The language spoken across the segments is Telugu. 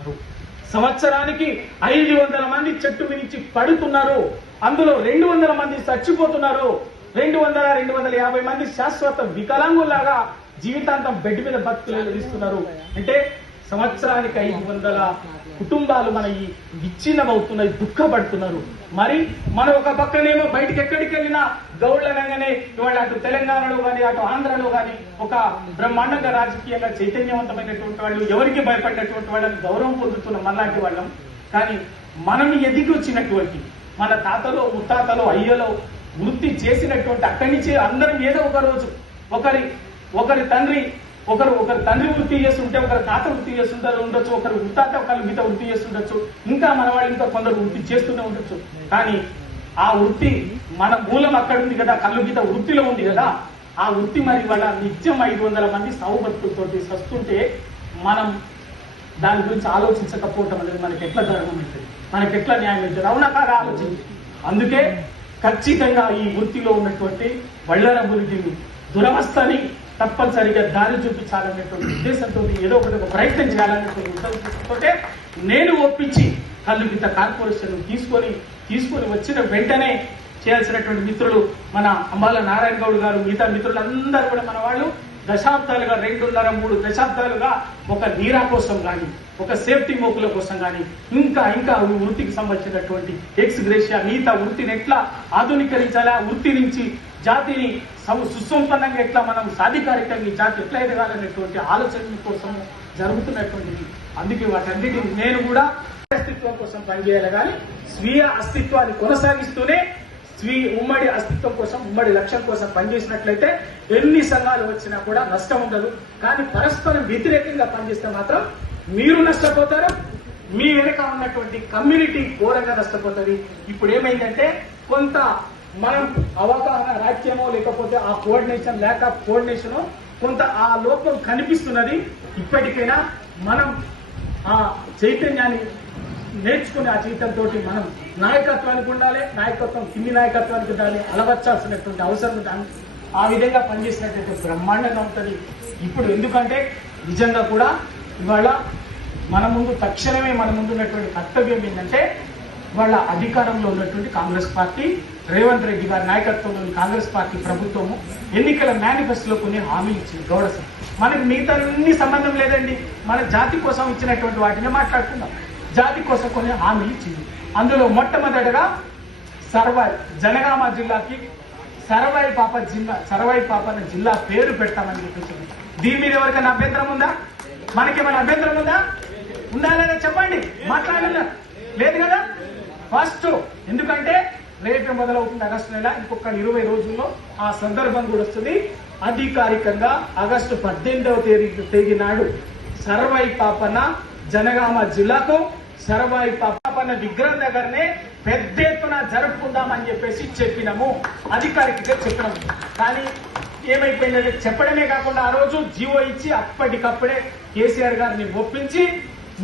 చేస్తున్నారు. సంవత్సరానికి 500 మంది చెట్టు మించి పడుతున్నారు. అందులో 200 మంది చచ్చిపోతున్నారు. 250 మంది శాశ్వత వికలాంగులాగా జీవితాంతం బెడ్ మీద బతుకులు ఇస్తున్నారు. అంటే సంవత్సరానికి 500 కుటుంబాలు మన ఈ విచ్ఛిన్నమవుతున్నాయి, దుఃఖపడుతున్నారు. మరి మనం ఒక పక్కనేమో బయటకు ఎక్కడికి వెళ్ళినా గౌడ్లనగానే ఇవాళ అటు తెలంగాణలో కానీ అటు ఆంధ్రలో కానీ ఒక బ్రహ్మాండంగా రాజకీయంగా చైతన్యవంతమైనటువంటి వాళ్ళు, ఎవరికి భయపడినటువంటి వాళ్ళని గౌరవం పొందుతున్న మనలాంటి వాళ్ళం. కానీ మనం ఎదిగి వచ్చినటువంటి మన తాతలో ముత్తాతలో అయ్యలో వృత్తి చేసినటువంటి అక్కడి నుంచి అందరం ఏదో ఒక రోజు ఒకరి తండ్రి వృత్తి చేస్తుంటే ఒకరి తాత వృత్తి చేస్తుంటారు ఉండొచ్చు, ఒకరు ముత్తాత కలుగిత వృత్తి చేస్తుండొచ్చు, ఇంకా మన వాళ్ళు ఇంకా కొందరు వృత్తి చేస్తూనే ఉండొచ్చు. కానీ ఆ వృత్తి మన మూలం అక్కడ ఉంది కదా, కలుగిత వృత్తిలో ఉంది కదా. ఆ వృత్తి మరి వాళ్ళ నిత్యం 500 మంది సాగు బతుకులతోటి వస్తుంటే మనం దాని గురించి ఆలోచించకపోవటం అనేది మనకి ఎట్లా ధర్మం ఉంటుంది, మనకి ఎట్లా న్యాయం ఉంటుంది? అవునా కాగా ఆలోచించి. అందుకే ఖచ్చితంగా ఈ వృత్తిలో ఉన్నటువంటి వళ్ళరబులిని దురవస్థని తప్పనిసరిగా దారి చూపించాలనేటువంటి ఉద్దేశంతో ఏదో ఒక ప్రయత్నం చేయాలనేటువంటి ఉద్దేశంతో నేను ఒప్పించి కల్లుగీత కార్పొరేషన్ తీసుకొని వచ్చిన వెంటనే చేయాల్సినటువంటి మిత్రులు మన అంబాల నారాయణ గౌడ్ గారు, మిగతా మిత్రులందరూ కూడా మన వాళ్ళు దశాబ్దాలుగా 2.5-3 దశాబ్దాలుగా ఒక నీరా కోసం కానీ ఒక సేఫ్టీ మోకుల కోసం కానీ ఇంకా వృత్తికి సంబంధించినటువంటి ఎక్స్ గ్రేషియా మిగతా వృత్తిని ఎట్లా ఆధునీకరించాలా, వృత్తి నుంచి జాతిని సుసంపన్నంగా ఎట్లా మనం సాధికారికంగా ఈ జాతి ఎట్లా ఎదగాలనేటువంటి ఆలోచన కోసం జరుగుతున్నటువంటిది. అందుకే వాటన్నిటిని నేను కూడా అస్తిత్వం కోసం పనిచేయాలి, కానీ స్వీయ అస్తిత్వాన్ని కొనసాగిస్తూనే ఉమ్మడి అస్తిత్వం కోసం, ఉమ్మడి లక్ష్యం కోసం పనిచేసినట్లయితే ఎన్ని సంఘాలు వచ్చినా కూడా నష్టం ఉండదు. కానీ పరస్పరం వ్యతిరేకంగా పనిచేస్తే మాత్రం మీరు నష్టపోతారు, మీ వెనుక ఉన్నటువంటి కమ్యూనిటీ ఘోరంగా నష్టపోతుంది. ఇప్పుడు ఏమైందంటే కొంత మనం అవగాహన రాజ్యమో లేకపోతే ఆ కోఆర్డినేషన్ ల్యాక్ ఆఫ్ కోఆర్డినేషన్ కొంత ఆ లోపం కనిపిస్తున్నది. ఇప్పటికైనా మనం ఆ చైతన్యాన్ని నేర్చుకుని ఆ జీవితంతో మనం నాయకత్వానికి ఉండాలి, నాయకత్వం కింది నాయకత్వానికి ఉండాలి, అలవర్చాల్సినటువంటి అవసరం ఉంది. ఆ విధంగా పనిచేసినట్లయితే బ్రహ్మాండంగా ఉంటుంది. ఇప్పుడు ఎందుకంటే నిజంగా కూడా ఇవాళ మన ముందు తక్షణమే మన ముందు ఉన్నటువంటి కర్తవ్యం ఏంటంటే వాళ్ళ అధికారంలో ఉన్నటువంటి కాంగ్రెస్ పార్టీ, రేవంత్ రెడ్డి గారి నాయకత్వంలోని కాంగ్రెస్ పార్టీ ప్రభుత్వము ఎన్నికల మేనిఫెస్టోలో కొన్ని హామీలు ఇచ్చింది. గౌరవ మనకి మిగతా సంబంధం లేదండి, మన జాతి కోసం ఇచ్చినటువంటి వాటిని మాట్లాడుకుందాం. జాతి కోసం కొన్ని హామీలు ఇచ్చింది. అందులో మొట్టమొదటిగా జనగామ జిల్లాకి సర్వాయి పాపన జిల్లా పేరు పెడతామని చెప్పేసి. దీని మీద ఎవరికైనా అభ్యంతరం ఉందా? మనకేమైనా అభ్యంతరం ఉందా? ఉందా లేదా చెప్పండి, మాట్లాడలేదు లేదు కదా. ఫస్ట్ ఎందుకంటే రేపు మొదలవుతుంది ఆగస్టు నెల, ఇంకొక 20 రోజుల్లో ఆ సందర్భం కూడా వస్తుంది. అధికారికంగా ఆగస్టు 18వ తేదీ నాడు సర్వాయి పాపన జనగామ జిల్లాకు సర్వాయి పాపన విగ్రహం దగ్గరనే పెద్ద ఎత్తున జరుపుకుందామని చెప్పేసి చెప్పినాము, అధికారికంగా చెప్పినాము. కానీ ఏమైపోయిందంటే చెప్పడమే కాకుండా ఆ రోజు జీవో ఇచ్చి అప్పటికప్పుడే కేసీఆర్ గారిని ఒప్పించి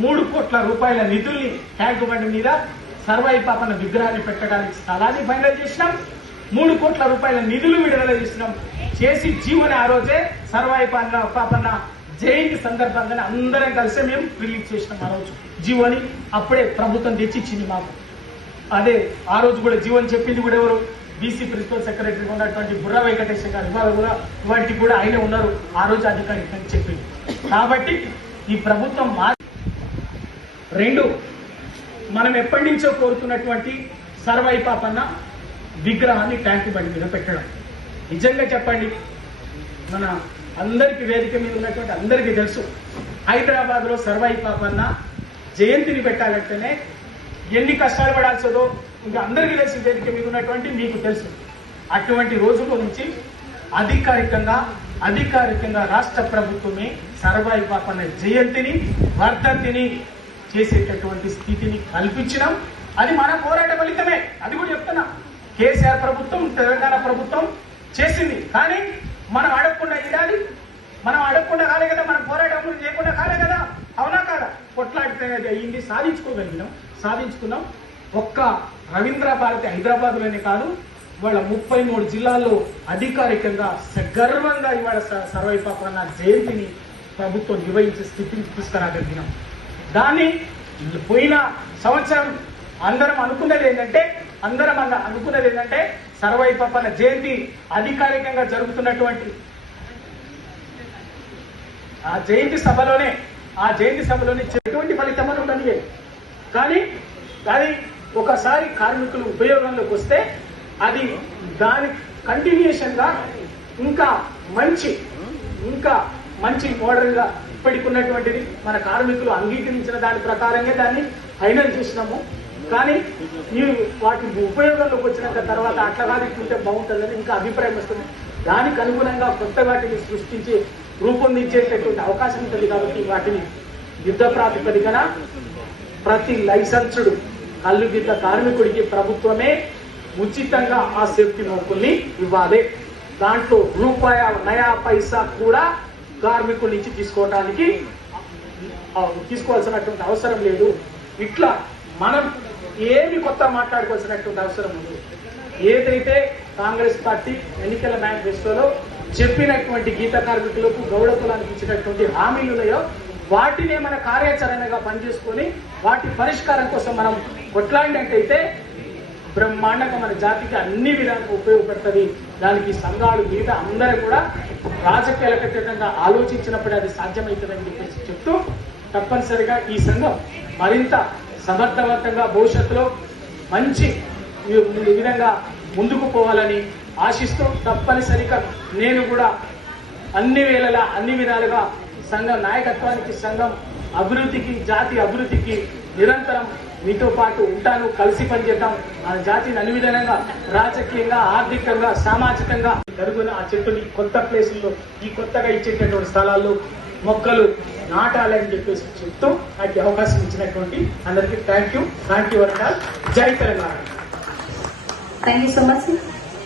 3 కోట్ల రూపాయల నిధుల్ని ట్యాంకు బండి మీద సర్వాయి పాపన విగ్రహాన్ని పెట్టడానికి స్థలాన్ని ఫైనల్ చేసినాం. 3 కోట్ల రూపాయల నిధులు విడుదల చేసి జీవోని ఆ రోజే సర్వాయి పాపన్న జయంతి సందర్భంగానే అందరం కలిసి మేము రిలీజ్ చేసినాం. ఆ రోజు జీవోని అప్పుడే ప్రభుత్వం తెచ్చిచ్చింది మాకు. అదే ఆ రోజు కూడా జీవోని చెప్పింది కూడా ఎవరు? బీసీ ప్రిన్సిపల్ సెక్రటరీ ఉన్నటువంటి బుర్రా వెంకటేశ్వర గారు. ఇవాళ కూడా ఆయనే ఉన్నారు. ఆ రోజు అధికారికంగా చెప్పింది. కాబట్టి ఈ ప్రభుత్వం 2 మనం ఎప్పటి నుంచో కోరుతున్నటువంటి సర్వాయి పాపన్న విగ్రహాన్ని ట్యాంకు బండి మీద పెట్టడం. నిజంగా చెప్పండి, మన అందరికి వేదిక మీద ఉన్నటువంటి అందరికీ తెలుసు, హైదరాబాద్ లో సర్వాయి పాపన్న జయంతిని పెట్టాలంటేనే ఎన్ని కష్టాలు పడాల్సిందో ఇంకా అందరికీ తెలుసు, వేదిక మీద ఉన్నటువంటి మీకు తెలుసు. అటువంటి రోజుల నుంచి అధికారికంగా రాష్ట్ర ప్రభుత్వమే సర్వాయి పాపన్న జయంతిని వర్ధంతిని చేసేటటువంటి స్థితిని కల్పించడం అది మన పోరాట ఫలితమే. అది కూడా చెప్తున్నా, కేసీఆర్ ప్రభుత్వం తెలంగాణ ప్రభుత్వం చేసింది. కానీ మనం అడగకుండా ఇడాలి, మనం అడగకుండా కాలే కదా, మన పోరాటం చేయకుండా కాలే కదా. అవునా కాదా? కొట్లాడితే అయ్యింది, సాధించుకున్నాం. ఒక్క రవీంద్ర భారతి హైదరాబాద్ లోనే కాదు, ఇవాళ 33 జిల్లాల్లో అధికారికంగా గర్వంగా ఇవాళ సర్వాయి పాపన్న జయంతిని ప్రభుత్వం నిర్వహించే స్థితిని తీసుకురాగలిగినాం. దాన్ని పోయిన సంవత్సరం అందరం అనుకున్నది ఏంటంటే సర్వై పప్పన జయంతి అధికారికంగా జరుగుతున్నటువంటి ఆ జయంతి సభలోనే ఎటువంటి ఫలితం అని ఉండదు. కానీ అది ఒకసారి కార్మికులు ఉపయోగంలోకి వస్తే అది దాని కంటిన్యూషన్ గా ఇంకా మంచి మోడల్ గా ఇప్పటికున్నటువంటిది మన కార్మికులు అంగీకరించిన దాని ప్రకారంగా దాన్ని ఫైనల్ చేసినాము. కానీ వాటి ఉపయోగంలోకి వచ్చినంత తర్వాత అట్లా కాదుంటే బాగుంటుందని ఇంకా అభిప్రాయం వస్తుంది. దానికి అనుగుణంగా కొత్త వాటిని సృష్టించి రూపొందించేటటువంటి అవకాశం ఉంటుంది. కాబట్టి వాటిని యుద్ధ ప్రాతిపదికన ప్రతి లైసెన్స్డ్ కల్లు గిద్ద కార్మికుడికి ప్రభుత్వమే ఉచితంగా ఆ సేఫ్టీ మోకుల్ని ఇవ్వాలి. దాంట్లో రూపాయ నయా పైసా కూడా కార్మికుల నుంచి తీసుకోవాల్సినటువంటి అవసరం లేదు. ఇట్లా మనం ఏమి కొత్త మాట్లాడుకోవాల్సినటువంటి అవసరం ఉంది. ఏదైతే కాంగ్రెస్ పార్టీ ఎన్నికల మేనిఫెస్టోలో చెప్పినటువంటి గీత కార్మికులకు గౌడ కులానికి ఇచ్చినటువంటి హామీలు ఉన్నాయో వాటినే మన కార్యాచరణగా పనిచేసుకొని వాటి పరిష్కారం కోసం మనం కొట్లాడినట్టయితే బ్రహ్మాండంగా మన జాతికి అన్ని విధాలుగా ఉపయోగపడుతుంది. దానికి సంఘాలు మీద అందరూ కూడా రాజకీయాలకు అతీతంగా ఆలోచించినప్పుడు అది సాధ్యమవుతుందని చెప్పేసి చెప్తూ తప్పనిసరిగా ఈ సంఘం మరింత సమర్థవంతంగా భవిష్యత్తులో మంచి విధంగా ముందుకు పోవాలని ఆశిస్తూ తప్పనిసరిగా నేను కూడా అన్ని వేళలా అన్ని విధాలుగా సంఘం నాయకత్వానికి సంఘం అభివృద్ధికి జాతి అభివృద్ధికి నిరంతరం మీతో పాటు ఉంటాను. కలిసి పనిచేద్దాం. ఆ జాతిని అన్ని విధంగా రాజకీయంగా ఆర్థికంగా సామాజికంగా జరుగున ఆ చెట్టుని కొత్త ప్లేసుల్లో ఈ కొత్తగా ఇచ్చేటటువంటి స్థలాల్లో మొక్కలు నాటాలని చెప్పేసి చెప్తూ నాకు అవకాశం ఇచ్చినటువంటి అందరికీ థ్యాంక్ యూ. జై Telangana. Thank you so much.